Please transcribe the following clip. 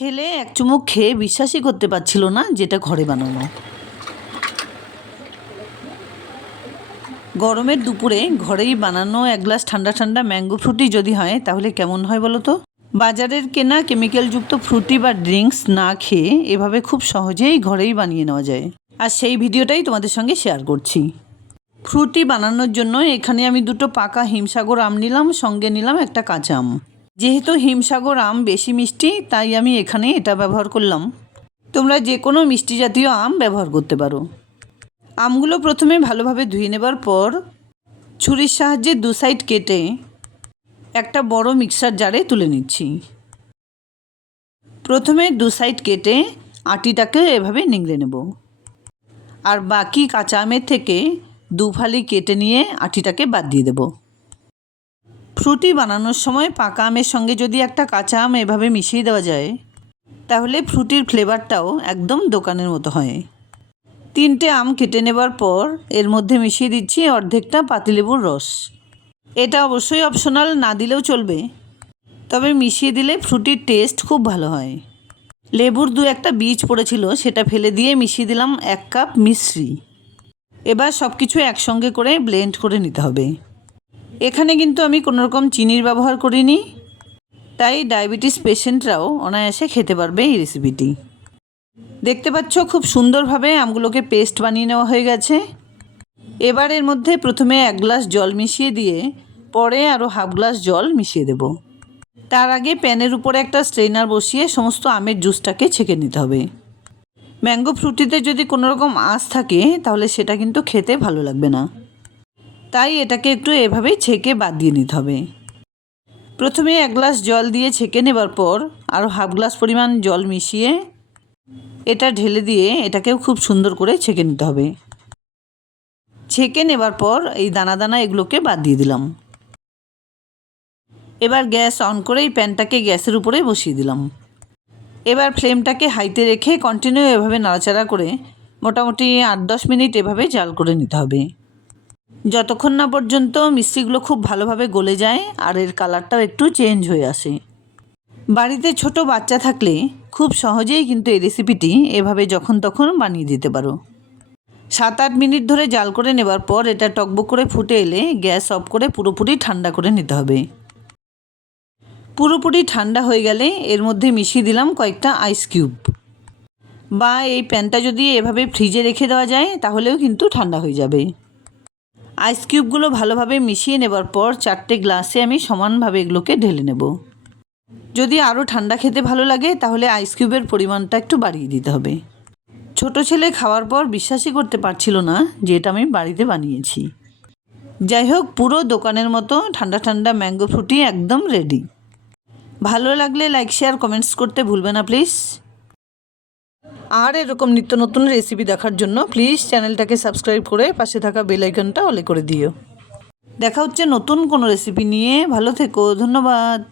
ছেলে এক চুমুক খেয়ে বিশ্বাসই করতে পারছিল না যেটা ঘরে বানানো। গরমের দুপুরে ঘরেই বানানো এক গ্লাস ঠান্ডা ঠান্ডা ম্যাঙ্গো ফ্রুটি যদি হয় তাহলে কেমন হয় বলো তো। বাজারের কেনা কেমিক্যালযুক্ত ফ্রুটি বা ড্রিঙ্কস না খেয়ে এভাবে খুব সহজেই ঘরেই বানিয়ে নেওয়া যায়। আর সেই ভিডিওটাই তোমাদের সঙ্গে শেয়ার করছি। ফ্রুটি বানানোর জন্য এখানে আমি দুটো পাকা হিমসাগর আম নিলাম, সঙ্গে নিলাম একটা কাঁচা আম। যেহেতু হিমসাগর আম বেশি মিষ্টি তাই আমি এখানে এটা ব্যবহার করলাম। তোমরা যে কোনো মিষ্টি জাতীয় আম ব্যবহার করতে পারো। আমগুলো প্রথমে ভালোভাবে ধুয়ে নেবার পর ছুরির সাহায্যে দু সাইড কেটে একটা বড় মিক্সার জারে তুলে নিচ্ছি। প্রথমে দু সাইড কেটে আটিটাকে এভাবে নিংড়ে নেব, আর বাকি কাঁচা আমের থেকে দু ফালি কেটে নিয়ে আটিটাকে বাদ দিয়ে দেব। ফ্রুটি বানানোর সময় পাকা আমের সঙ্গে যদি একটা কাঁচা আম এভাবে মিশিয়ে দেওয়া যায় তাহলে ফ্রুটির ফ্লেভারটাও একদম দোকানের মতো হয়। 3টে আম কেটে নেবার পর এর মধ্যে মিশিয়ে দিচ্ছি অর্ধেকটা পাতিলেবুর রস। এটা অবশ্যই অপশনাল, না দিলেও চলবে, তবে মিশিয়ে দিলে ফ্রুটির টেস্ট খুব ভালো হয়। লেবুর দু একটা বীজ পড়েছিল, সেটা ফেলে দিয়ে মিশিয়ে দিলাম 1 কাপ মিশ্রি। এবার সব কিছু একসঙ্গে করে ব্লেন্ড করে নিতে হবে। এখানে কিন্তু আমি কোনো রকম চিনির ব্যবহার করিনি, তাই ডায়াবেটিস পেশেন্টরাও অনায়াসে খেতে পারবে এই রেসিপিটি। দেখতে পাচ্ছ খুব সুন্দরভাবে আমগুলোকে পেস্ট বানিয়ে নেওয়া হয়ে গেছে। এবার এর মধ্যে প্রথমে 1 গ্লাস জল মিশিয়ে দিয়ে পরে আরও হাফ গ্লাস জল মিশিয়ে দেব। তার আগে প্যানের উপরে একটা স্ট্রেনার বসিয়ে সমস্ত আমের জুসটাকে ছেঁকে নিতে হবে। ম্যাঙ্গো ফ্রুটিতে যদি কোনো রকম আঁশ থাকে তাহলে সেটা কিন্তু খেতে ভালো লাগবে না, তাই এটাকে একটু এভাবেই ছেঁকে বাদ দিয়ে নিতে হবে। প্রথমে 1 গ্লাস জল দিয়ে ছেঁকে নেবার পর আরও হাফ গ্লাস পরিমাণ জল মিশিয়ে এটা ঢেলে দিয়ে এটাকেও খুব সুন্দর করে ছেঁকে নিতে হবে। ছেঁকে নেবার পর এই দানা দানা এগুলোকে বাদ দিয়ে দিলাম। এবার গ্যাস অন করে এই প্যানটাকে গ্যাসের উপরে বসিয়ে দিলাম। এবার ফ্লেমটাকে হাইতে রেখে কন্টিনিউ এভাবে নাড়াচাড়া করে মোটামুটি 8-10 মিনিট এভাবে জাল করে নিতে হবে, যতক্ষণ না পর্যন্ত মিষ্টিগুলো খুব ভালোভাবে গলে যায় আর এর কালারটাও একটু চেঞ্জ হয়ে আসে। বাড়িতে ছোট বাচ্চা থাকলে খুব সহজেই কিন্তু এই রেসিপিটি এভাবে যখন তখন বানিয়ে দিতে পারো। 7-8 মিনিট ধরে জাল করে নেবার পর এটা টকবক করে ফুটে এলে গ্যাস অফ করে পুরোপুরি ঠান্ডা করে নিতে হবে। পুরোপুরি ঠান্ডা হয়ে গেলে এর মধ্যে মিশিয়ে দিলাম কয়েকটা আইস কিউব, বা এই প্যানটা যদি এভাবে ফ্রিজে রেখে দেওয়া যায় তাহলেও কিন্তু ঠান্ডা হয়ে যাবে। আইস কিউবগুলো ভালোভাবে মিশিয়ে নেবার পর 4টে গ্লাসে আমি সমানভাবে এগুলোকে ঢেলে নেব। যদি আরও ঠান্ডা খেতে ভালো লাগে তাহলে আইস কিউবের পরিমাণটা একটু বাড়িয়ে দিতে হবে। ছোট ছেলে খাওয়ার পর বিশ্বাসই করতে পারছিল না যে এটা আমি বাড়িতে বানিয়েছি। যাই হোক, পুরো দোকানের মতো ঠান্ডা ঠান্ডা ম্যাঙ্গো ফ্রুটি একদম রেডি। ভালো লাগলে লাইক শেয়ার কমেন্টস করতে ভুলবে না প্লিজ। আর এরকম নিত্য নতুন রেসিপি দেখার জন্য প্লিজ চ্যানেলটাকে সাবস্ক্রাইব করে পাশে থাকা বেল আইকনটা অলে করে দিও। দেখা হচ্ছে নতুন কোনো রেসিপি নিয়ে। ভালো থেকো, ধন্যবাদ।